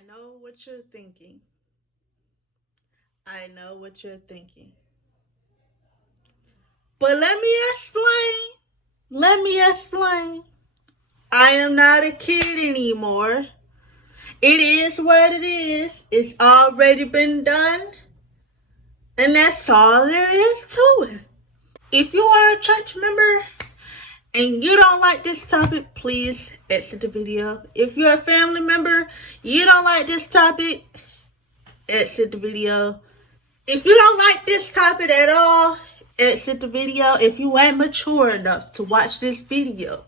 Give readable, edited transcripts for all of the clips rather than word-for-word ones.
I know what you're thinking. I know what you're thinking. But let me explain. Let me explain. I am not a kid anymore. It is what it is. It's already been done. And that's all there is to it. If you are a church member and you don't like this topic, please exit the video. If you're a family member, you don't like this topic, exit the video. If you don't like this topic at all, exit the video. If you ain't mature enough to watch this video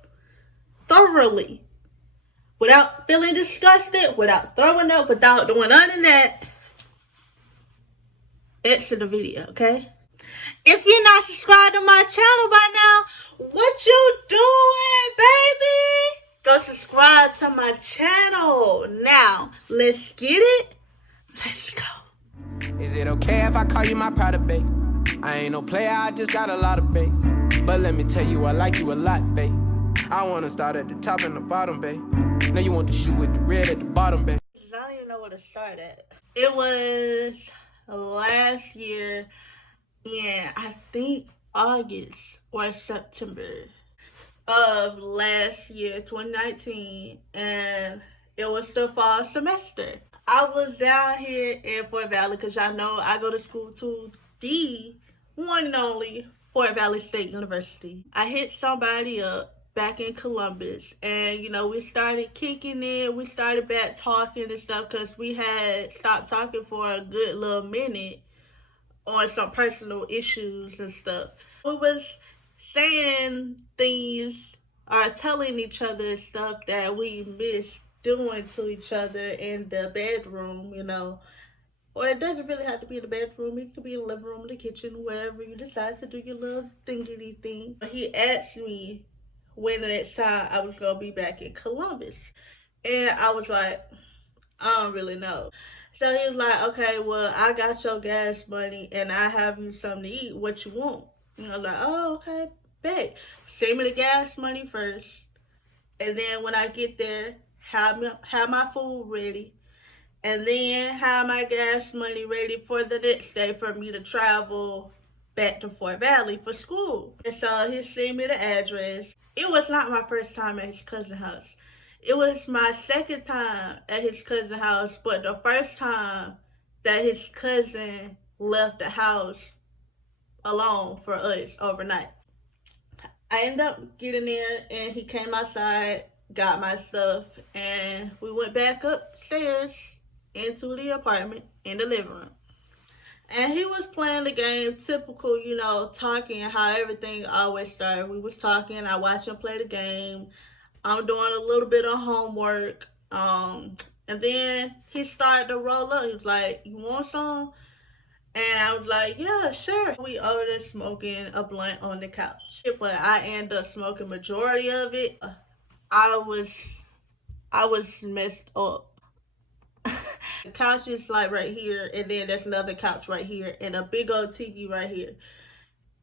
thoroughly, without feeling disgusted, without throwing up, without doing none of that, exit the video, okay? If you're not subscribed to my channel by now, what you doing, baby? Go subscribe to my channel. Now, let's get it. Let's go. Is it okay if I call you my pride, babe? I ain't no player, I just got a lot of babe. But let me tell you, I like you a lot, babe. I wanna start at the top and the bottom, babe. Now you want the shoe with the red at the bottom, babe. I don't even know where to start at. It was last year in, I think, August or September of last year, 2019, and it was the fall semester. I was down here in Fort Valley because y'all know I go to school to the one and only Fort Valley State University. I hit somebody up back in Columbus, and we started kicking it. We started back talking and stuff because we had stopped talking for a good little minute on some personal issues and stuff. We was saying things or telling each other stuff that we miss doing to each other in the bedroom, Or it doesn't really have to be in the bedroom. It could be in the living room, the kitchen, wherever you decide to do your little thingy thing. He asked me when the next time I was going to be back in Columbus. And I was like, I don't really know. So he was like, okay, well, I got your gas money and I have you something to eat. What you want? And I was like, oh, okay, bet. Send me the gas money first. And then when I get there, have my food ready. And then have my gas money ready for the next day for me to travel back to Fort Valley for school. And so he sent me the address. It was not my first time at his cousin's house. It was my second time at his cousin's house, but the first time that his cousin left the house alone for us overnight. I ended up getting there and he came outside, got my stuff, and we went back upstairs into the apartment in the living room. And he was playing the game, typical, talking how everything always started. We was talking, I watched him play the game. I'm doing a little bit of homework. And then he started to roll up. He was like, you want some? And I was like, yeah, sure. We over there smoking a blunt on the couch. But I ended up smoking majority of it. I was messed up. The couch is like right here, and then there's another couch right here, and a big old TV right here.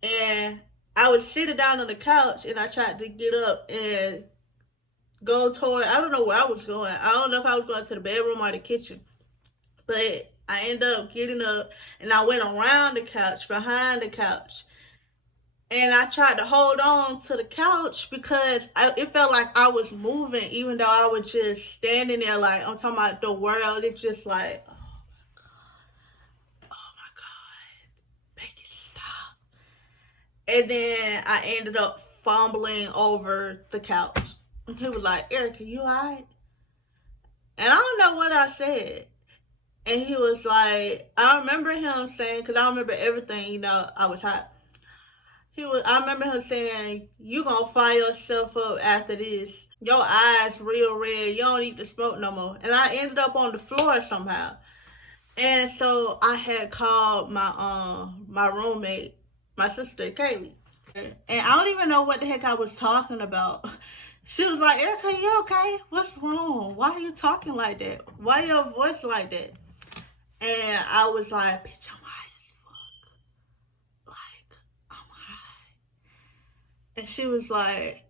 And I was sitting down on the couch, and I tried to get up and go toward, I don't know where I was going. I don't know if I was going to the bedroom or the kitchen. But I ended up getting up, and I went around the couch, behind the couch. And I tried to hold on to the couch because it felt like I was moving, even though I was just standing there. Like, I'm talking about the world. It's just like, oh my God, make it stop. And then I ended up fumbling over the couch. And he was like, Erica, you alright? And I don't know what I said. And he was like, I remember him saying, because I remember everything, I was hot. I remember him saying, you gonna fire yourself up after this. Your eyes real red. You don't need to smoke no more. And I ended up on the floor somehow. And so I had called my roommate, my sister, Kaylee. And I don't even know what the heck I was talking about. She was like, Erica, you okay? What's wrong? Why are you talking like that? Why your voice like that? And I was like, bitch, I'm high as fuck. Like, I'm high. And she was like,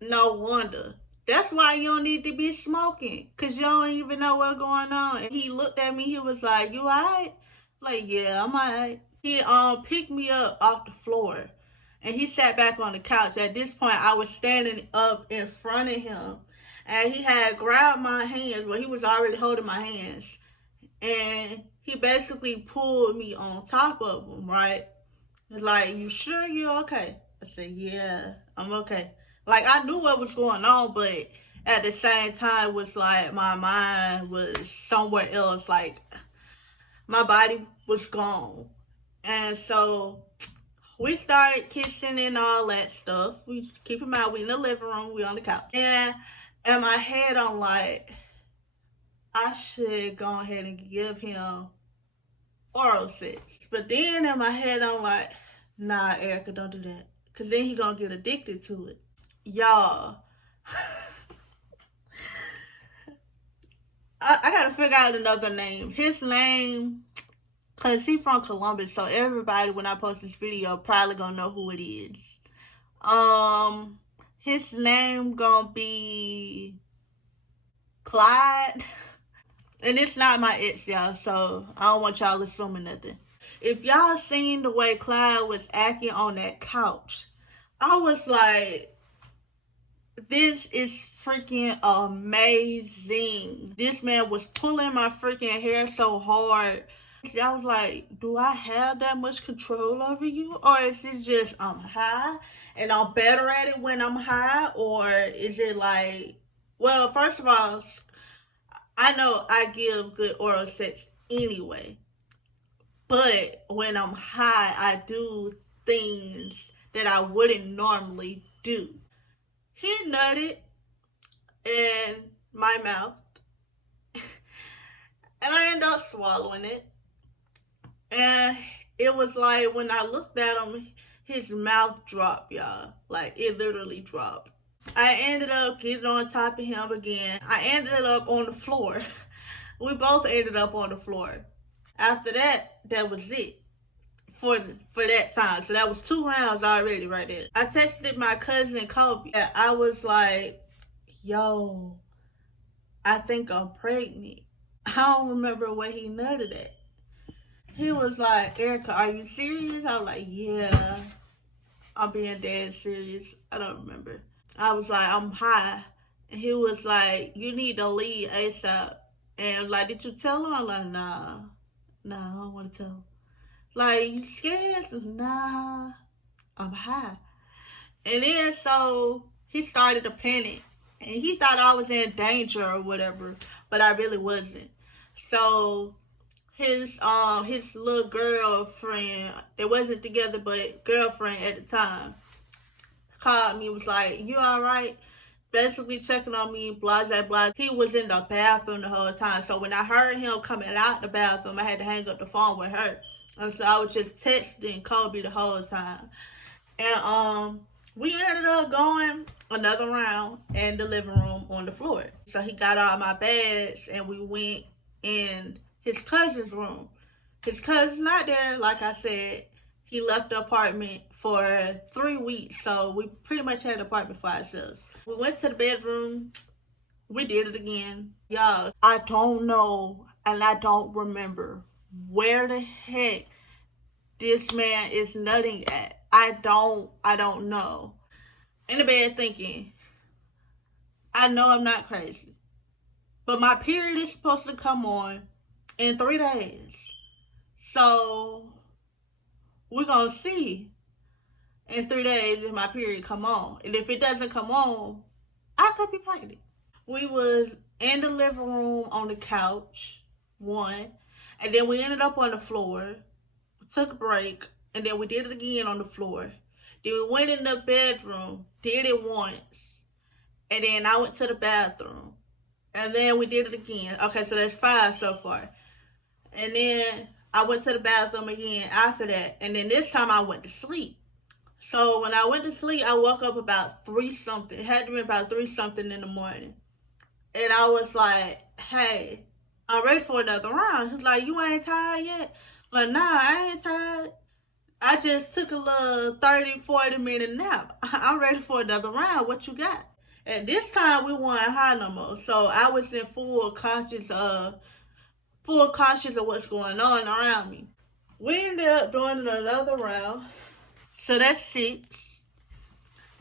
no wonder. That's why you don't need to be smoking, cause you don't even know what's going on. And he looked at me. He was like, "You alright?" Like, yeah, I'm alright. He picked me up off the floor, and he sat back on the couch. At this point, I was standing up in front of him, and he had grabbed my hands. Well, he was already holding my hands, and he basically pulled me on top of him. Right? It's like, "You sure you're okay?" I said, "Yeah, I'm okay." Like, I knew what was going on, but at the same time, was like my mind was somewhere else. Like, my body was gone, and so we started kissing and all that stuff. We keep in mind we in the living room, we on the couch, and in my head, I'm like, I should go ahead and give him oral sex. But then in my head, I'm like, nah, Erica, don't do that. Because then he going to get addicted to it. Y'all, I got to figure out another name. His name, because he from Columbus, so everybody, when I post this video, probably going to know who it is. His name going to be Clyde. And it's not my ex, y'all, so I don't want y'all assuming nothing. If y'all seen the way Clyde was acting on that couch, I was like, this is freaking amazing. This man was pulling my freaking hair so hard. I was like, do I have that much control over you? Or is it just I'm high and I'm better at it when I'm high? Or is it like, well, first of all, I know I give good oral sex anyway. But when I'm high, I do things that I wouldn't normally do. He nutted in my mouth, and I ended up swallowing it. And it was like when I looked at him, his mouth dropped, y'all. Like, it literally dropped. I ended up getting on top of him again. I ended up on the floor. We both ended up on the floor. After that, that was it for that time. So that was 2 rounds already right there. I texted my cousin Kobe. I was like, yo, I think I'm pregnant. I don't remember where he nutted at. He was like, Erica, are you serious? I was like, yeah, I'm being dead serious. I don't remember. I was like, I'm high. And he was like, you need to leave ASAP. And like, did you tell him? I'm like, nah, I don't want to tell him. Like, you scared? Nah, I'm high. And then so he started to panic. And he thought I was in danger or whatever. But I really wasn't. So his little girlfriend, they wasn't together, but girlfriend at the time, called me, was like, you alright? Basically checking on me, blah, blah, blah. He was in the bathroom the whole time. So when I heard him coming out the bathroom, I had to hang up the phone with her. And so I was just texting Kobe the whole time. And we ended up going another round in the living room on the floor. So he got all my bags and we went in his cousin's room. His cousin's not there, like I said. He left the apartment for 3 weeks, so we pretty much had the apartment for ourselves. We went to the bedroom. We did it again. Y'all, I don't know and I don't remember where the heck this man is nutting at. I don't know. In the bed thinking, I know I'm not crazy, but my period is supposed to come on in 3 days. So we're gonna see in 3 days if my period come on. And if it doesn't come on, I could be pregnant. We was in the living room on the couch, one, and then we ended up on the floor, took a break, and then we did it again on the floor. Then we went in the bedroom, did it once, and then I went to the bathroom, and then we did it again. Okay, so that's 5 so far. And then I went to the bathroom again after that, and then this time I went to sleep. So when I went to sleep, I woke up about 3 something. It had to be about 3 something in the morning. And I was like, hey, I'm ready for another round. He's like, you ain't tired yet? I'm like, nah, I ain't tired. I just took a little 30, 40 minute nap. I'm ready for another round. What you got? And this time we weren't high no more. So I was in full conscious of what's going on around me. We ended up doing another round. So that's 6.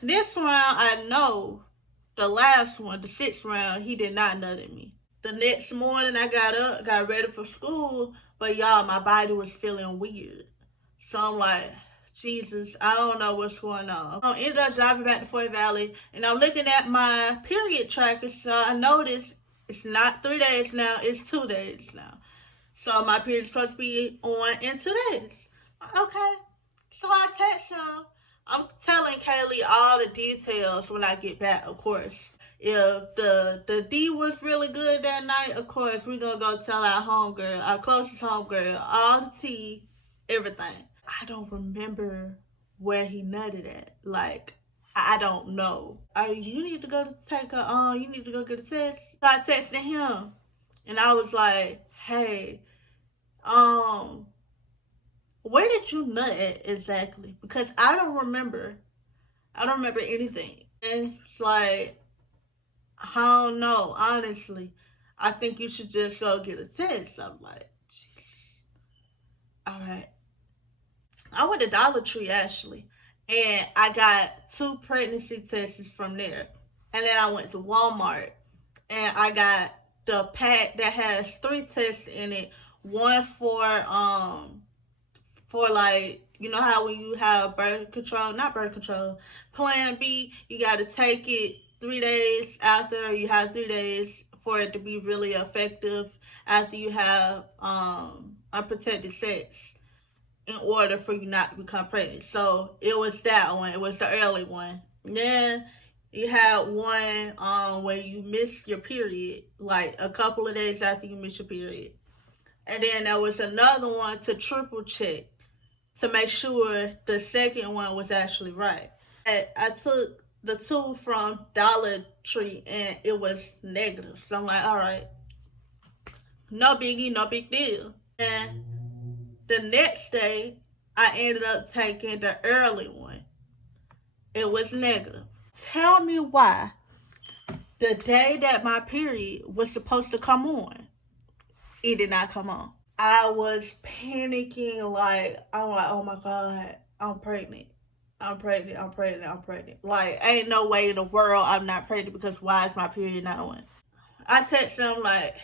This round I know the last one, the 6th round, he did not nut at me. The next morning I got up, got ready for school, but y'all, my body was feeling weird. So I'm like, Jesus, I don't know what's going on. I ended up driving back to Fort Valley, and I'm looking at my period tracker, so I noticed it's not 3 days now, it's 2 days now. So my period's supposed to be on in 2 days. Okay. So I text him. I'm telling Kaylee all the details when I get back, of course. If the D was really good that night, of course, we're going to go tell our homegirl, our closest homegirl, all the tea, everything. I don't remember where he nutted at. Like, I don't know. You need to go to you need to go get a test. So I texted him, and I was like, hey, where did you nut at exactly? Because I don't remember. I don't remember anything. And it's like, I don't know, honestly. I think you should just go get a test. I'm like, jeez. All right. I went to Dollar Tree actually, and I got 2 pregnancy tests from there. And then I went to Walmart, and I got the pack that has 3 tests in it. One for like, you know how when you have not birth control, Plan B, you got to take it 3 days after, or you have 3 days for it to be really effective after you have unprotected sex in order for you not to become pregnant. So it was that one. It was the early one. Then you had one where you missed your period, like a couple of days after you missed your period. And then there was another one to triple check to make sure the second one was actually right. I took the 2 from Dollar Tree and it was negative. So I'm like, all right, no biggie, no big deal. And the next day, I ended up taking the early one. It was negative. Tell me why the day that my period was supposed to come on, it did not come on. I was panicking like, I'm like, oh my God, I'm pregnant. I'm pregnant, I'm pregnant, I'm pregnant. Like, ain't no way in the world I'm not pregnant because why is my period not on? I text him like,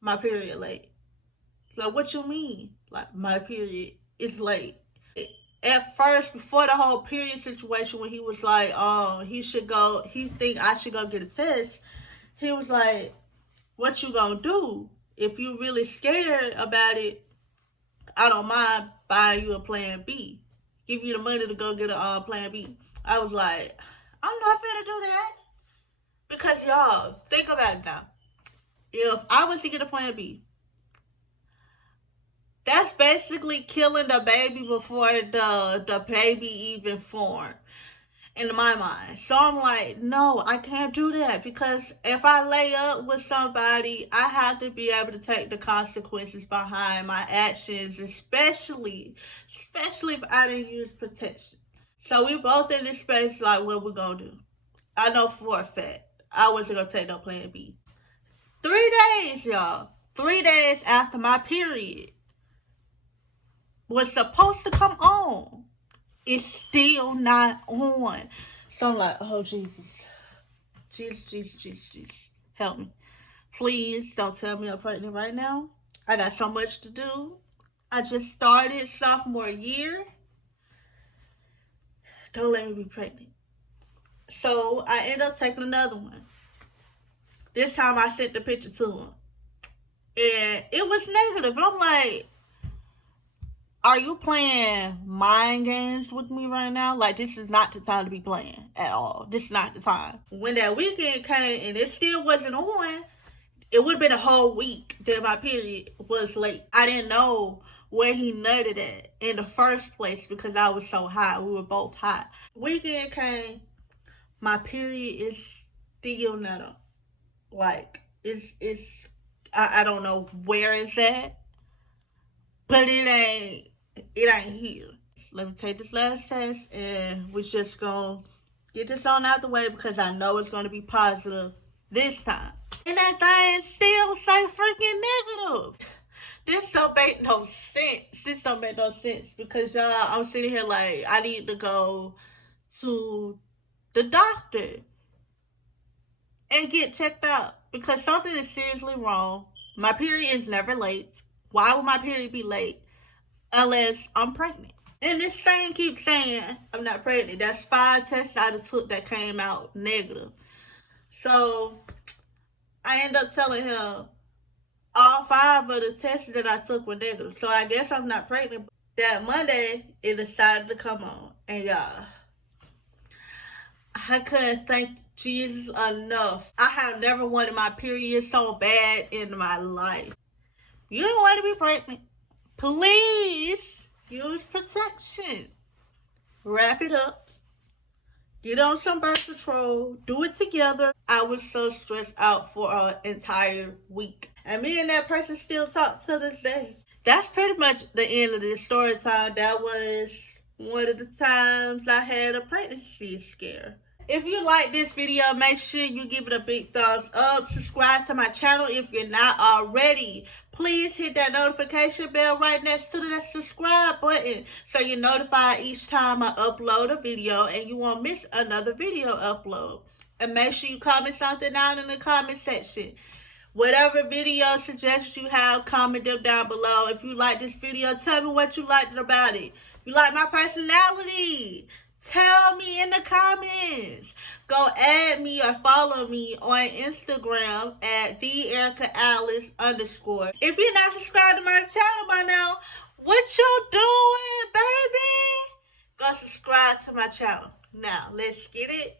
my period late. So what you mean? Like, my period is late. At first, before the whole period situation, when he was like, he think I should go get a test. He was like, what you gonna do? If you really scared about it, I don't mind buying you a Plan B. Give you the money to go get a Plan B. I was like, I'm not finna do that. Because y'all, think about it now. If I was to get a Plan B, that's basically killing the baby before the baby even formed in my mind. So I'm like, no, I can't do that because if I lay up with somebody, I have to be able to take the consequences behind my actions, especially if I didn't use protection. So we both in this space like, what we gonna do? I know for a fact I wasn't gonna take no Plan B. 3 days, y'all. 3 days after my period was supposed to come on, it's still not on. So I'm like, oh Jesus. Jesus. Help me. Please don't tell me I'm pregnant right now. I got so much to do. I just started sophomore year. Don't let me be pregnant. So I ended up taking another one. This time I sent the picture to him. And it was negative. And I'm like, are you playing mind games with me right now? Like, this is not the time to be playing at all. This is not the time. When that weekend came and it still wasn't on, it would have been a whole week that my period was late. I didn't know where he nutted at in the first place because I was so hot. We were both hot. Weekend came, my period is still not on. Like, I don't know where it's at, but it ain't here. Let me take this last test and we're just gonna Get this on out the way because I know it's going to be positive this time. And that thing still say freaking negative. This don't make no sense. This don't make no sense because y'all, I'm sitting here like I need to go to the doctor and get checked out because something is seriously wrong. My period is never late. Why would my period be late unless I'm pregnant? And this thing keeps saying I'm not pregnant. That's 5 tests I took that came out negative. So I end up telling him all 5 of the tests that I took were negative. So I guess I'm not pregnant. That Monday, it decided to come on. And y'all, I couldn't thank Jesus enough. I have never wanted my period so bad in my life. You don't want to be pregnant. Please use protection. Wrap it up. Get on some birth control. Do it together. I was so stressed out for an entire week. And me and that person still talk to this day. That's pretty much the end of this story time. That was one of the times I had a pregnancy scare. If you like this video, make sure you give it a big thumbs up. Subscribe to my channel if you're not already. Please hit that notification bell right next to that subscribe button so you're notified each time I upload a video and you won't miss another video upload. And make sure you comment something down in the comment section. Whatever video suggestions you have, comment them down below. If you like this video, tell me what you liked about it. You like my personality? Tell me in the comments. Go add me or follow me on Instagram at @TheEricaAlice_. If you're not subscribed to my channel by now, what you doing, baby? Go subscribe to my channel. Now, let's get it